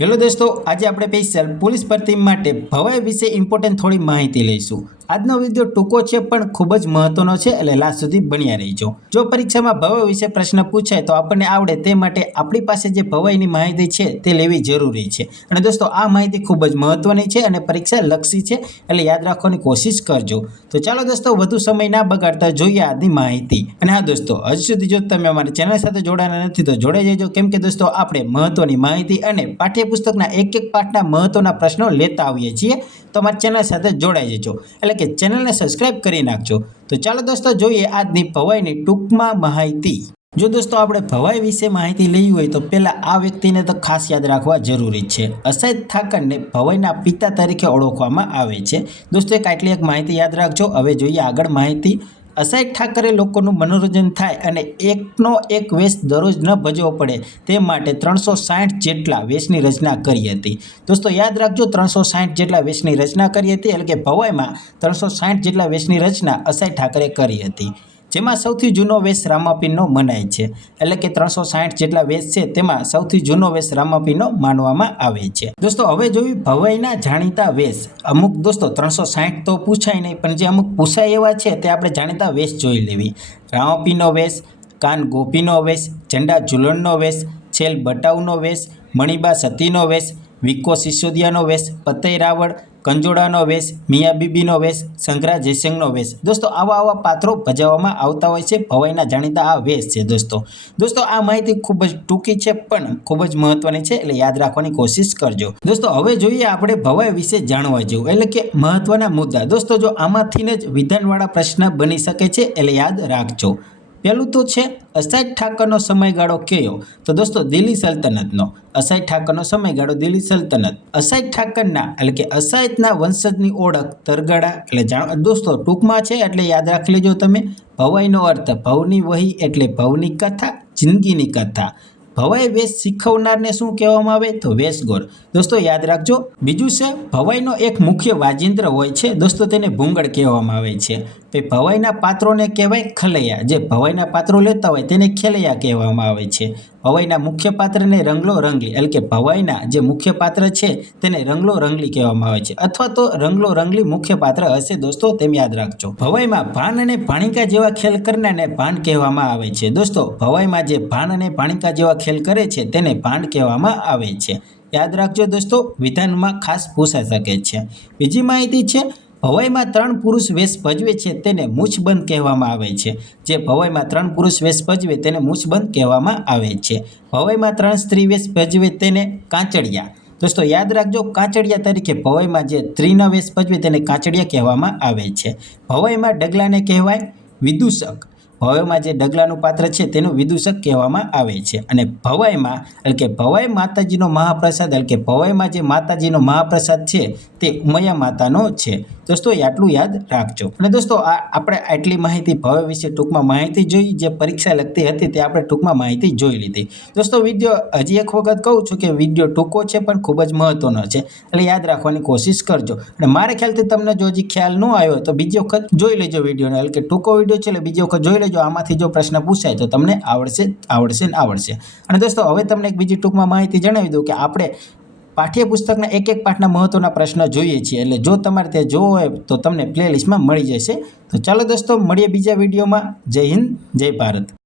Hello દોસ્તો, આજે આપણે સ્પેશિયલ પોલીસ ભરતી માટે ભવાઈ વિશે ઇમ્પોર્ટન્ટ થોડી માહિતી લઈશું। આજનો વિડીયો ટૂંકો છે પણ ખૂબ જ મહત્વનો છે, એટલે લાસ્ટ સુધી બન્યા રહીજો। જો પરીક્ષામાં ભવાઈ વિશે પ્રશ્ન પૂછાય તો આપણને આવડે તે માટે આપણી પાસે જે ભવાઈની માહિતી છે તે લેવી જરૂરી છે। અને દોસ્તો આ માહિતી ખૂબ જ મહત્વની છે અને પરીક્ષા લક્ષી છે, એટલે યાદ રાખવાની કોશિશ કરજો। તો ચાલો દોસ્તો, વધુ સમય ના બગાડતા જોઈએ આજની માહિતી। અને હા દોસ્તો, હજુ સુધી જો તમે અમારી ચેનલ સાથે જોડાયેલા નથી તો જોડાઈ જજો, કેમ કે દોસ્તો આપણે મહત્વની માહિતી અને પાઠ્યપુસ્તકના એક પાઠના મહત્વના પ્રશ્નો લેતા આવીએ છીએ। તો અમારી ચેનલ સાથે જોડાઈ જજો, એટલે કે ચેનલને સબસ્ક્રાઇબ કરી નાખજો। તો ચાલો દોસ્તો, જોઈએ આજની ભવાઈની ટૂંકમાં માહિતી। જો દોસ્તો આપણે ભવાઈ વિશે માહિતી લેવી હોય તો પહેલા આ વ્યક્તિને તો ખાસ યાદ રાખવા જરૂરી છે। અસહ્ય ઠાકરને ભવાઈના પિતા તરીકે ઓળખવામાં આવે છે। દોસ્તો આટલી એક માહિતી યાદ રાખજો। હવે જોઈએ આગળ માહિતી। અસહ્ય ઠાકરે લોકોનું મનોરંજન થાય અને એકનો એક વેશ દરરોજ ન ભજવો પડે તે માટે 360 જેટલા વેશની રચના કરી હતી। દોસ્તો યાદ રાખજો, 360 જેટલા વેશની રચના કરી હતી, એટલે કે ભવાઈમાં 360 જેટલા વેશની રચના અસહ્ય ઠાકરે કરી હતી, જેમાં સૌથી જૂનો વેશ રામાપીરનો મનાય છે। એટલે કે 360 જેટલા વેશ છે તેમાં સૌથી જૂનો વેશ રામાપીરનો માનવામાં આવે છે। દોસ્તો હવે જોયું ભવાઈના જાણીતા વેશ। અમુક દોસ્તો 360 તો પૂછાય નહીં, પણ જે અમુક પૂછાય એવા છે તે આપણે જાણીતા વેશ જોઈ લેવી। રામાપીરનો વેશ, કાન ગોપીનો વેશ, ઝંડા ઝૂલણનો વેશ, છેલ બટાઉનો વેશ, મણિબા સતીનો વેશ, વિકો સિસોદિયાનો વેશ, પતઈ રાવળ, કંજોડાનો વેશ, મિયા બીબીનો વેશ, શંકરા જયસિંહનો વેશ। દોસ્તો આવા પાત્રો ભજવવામાં આવતા હોય છે। ભવાઈના જાણીતા આ વેશ છે દોસ્તો આ માહિતી ખૂબ જ ટૂંકી છે પણ ખૂબ જ મહત્વની છે, એટલે યાદ રાખવાની કોશિશ કરજો। દોસ્તો હવે જોઈએ આપણે ભવાઈ વિશે જાણવા જેવું, એટલે કે મહત્વના મુદ્દા। દોસ્તો જો આમાંથી જ વિધાનવાળા પ્રશ્ન બની શકે છે, એટલે યાદ રાખજો। પહેલું તો છે અસહ્ય ઠાકરનો સમયગાળો કયો? તો દોસ્તો દિલ્હી સલ્તનતનો। અસહ્ય ઠાકરનો સમયગાળો દિલ્હી સલ્તનત। અસહ્ય ઠાકરના એટલે કે અસહ્યના વંશજની ઓળખ તરગાળા, એટલે દોસ્તો ટૂંકમાં છે એટલે યાદ રાખી લેજો તમે। ભવાઈનો અર્થ ભવની વહી, એટલે ભવની કથા, જિંદગીની કથા। ભવાઈ વેશ શીખવનારને શું કહેવામાં આવે? તો વેશગોર। દોસ્તો યાદ રાખજો। બીજું છે ભવાઈનો એક મુખ્ય વાજિંત્ર હોય છે દોસ્તો, તેને ભૂંગળ કહેવામાં આવે છે। ભવાઈના પાત્રોને કહેવાય ખલૈયા। જે ભવાઈના પાત્રો લેતા હોય તેને ખેલૈયા કહેવામાં આવે છે। ભવાઈના મુખ્ય પાત્રને રંગલો રંગલી, એટલે કે ભવાઈના જે મુખ્ય પાત્ર છે તેને રંગલો રંગલી કહેવામાં આવે છે, અથવા તો રંગલો રંગલી મુખ્ય પાત્ર હશે દોસ્તો, તેમ યાદ રાખજો। ભવાઈમાં ભાન અને ભાણિકા જેવા ખેલ કરનારને ભાન કહેવામાં આવે છે। દોસ્તો ભવાઈમાં જે ભાન અને ભાણિકા જેવા ખેલ કરે છે તેને ભાન કહેવામાં આવે છે। યાદ રાખજો દોસ્તો, વિધાનમાં ખાસ પૂછાઈ શકે છે। બીજી માહિતી છે ભવાઈમાં 3 પુરુષ વેશ ભજવે છે તેને મૂછબંધ કહેવામાં આવે છે। જે ભવાઈમાં 3 પુરુષ વેશ ભજવે તેને મૂછબંધ કહેવામાં આવે છે। ભવાઈમાં 3 સ્ત્રી વેશ ભજવે તેને કાંચડિયા। દોસ્તો યાદ રાખજો, કાંચડિયા તરીકે ભવાઈમાં જે સ્ત્રીના વેશ ભજવે તેને કાંચડિયા કહેવામાં આવે છે। ભવાઈમાં ડગલાને કહેવાય વિદૂષક। ભવાઈમાં જે ડગલાનું પાત્ર છે તેનું વિદૂષક કહેવામાં આવે છે। અને ભવાઈમાં એટલે કે ભવાઈ માતાજીનો મહાપ્રસાદ, એટલે કે ભવાઈમાં જે માતાજીનો મહાપ્રસાદ છે તે ઉમૈયા માતાનો છે। દોસ્તો આટલું યાદ રાખજો। અને દોસ્તો આપણે આટલી માહિતી ભવાઈ વિશે ટૂંકમાં માહિતી જોઈ, જે પરીક્ષા લગતી હતી તે આપણે ટૂંકમાં માહિતી જોઈ લીધી। દોસ્તો વિડીયો હજી એક વખત કહું છું કે વિડીયો ટૂંકો છે પણ ખૂબ જ મહત્વનો છે, એટલે યાદ રાખવાની કોશિશ કરજો। અને મારા ખ્યાલથી તમને જો હજી ખ્યાલ ન આવ્યો તો બીજી વખત જોઈ લેજો વિડીયોને, એટલે કે ટૂંકો વિડીયો છે એટલે બીજી વખત જોઈ લેજો। આમાંથી જો પ્રશ્ન પૂછાય તો તમને આવડશે। અને દોસ્તો હવે તમને એક બીજી ટૂંકમાં માહિતી જણાવી દઉં કે આપણે પાઠ્યપુસ્તકના એક પાઠના મહત્વના પ્રશ્ન જોઈએ છીએ, એટલે જો તમારે તે જોવો હોય તો તમને પ્લેલિસ્ટમાં મળી જશે। તો ચાલો દોસ્તો, મળીએ બીજા વિડીયોમાં। જય હિન્દ, જય ભારત।